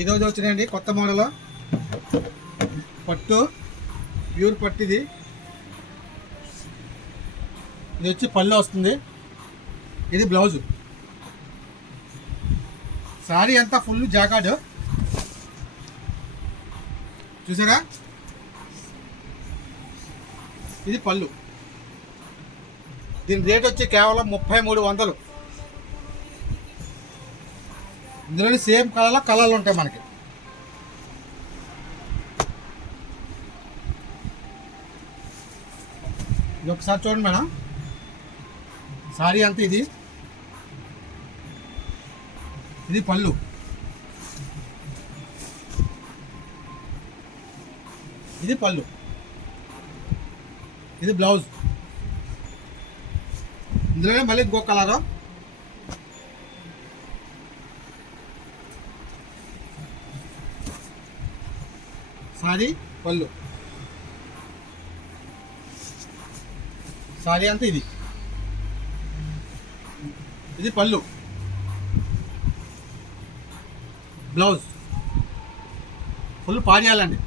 ఈరోజు వచ్చినాయండి కొత్త మోడల్ పట్టు, ప్యూర్ పట్టు. ఇది వచ్చి పళ్ళు వస్తుంది. ఇది బ్లౌజు. శారీ అంతా ఫుల్ జాకార్డ్ చూసారా. ఇది పళ్ళు. దీని రేట్ వచ్చి కేవలం 3300. ఇందులోని సేమ్ కలర్లు ఉంటాయి మనకి. ఇది ఒకసారి చూడండి మేడం. సారీ అంతా ఇది పళ్ళు. ఇది పళ్ళు. ఇది బ్లౌజ్. ఇందులోనే మళ్ళీ ఇంకో కలరు. సారీ పళ్ళు. సారీ అంతా ఇది పళ్ళు, బ్లౌజ్. ఫుల్ పాడేయాలండి.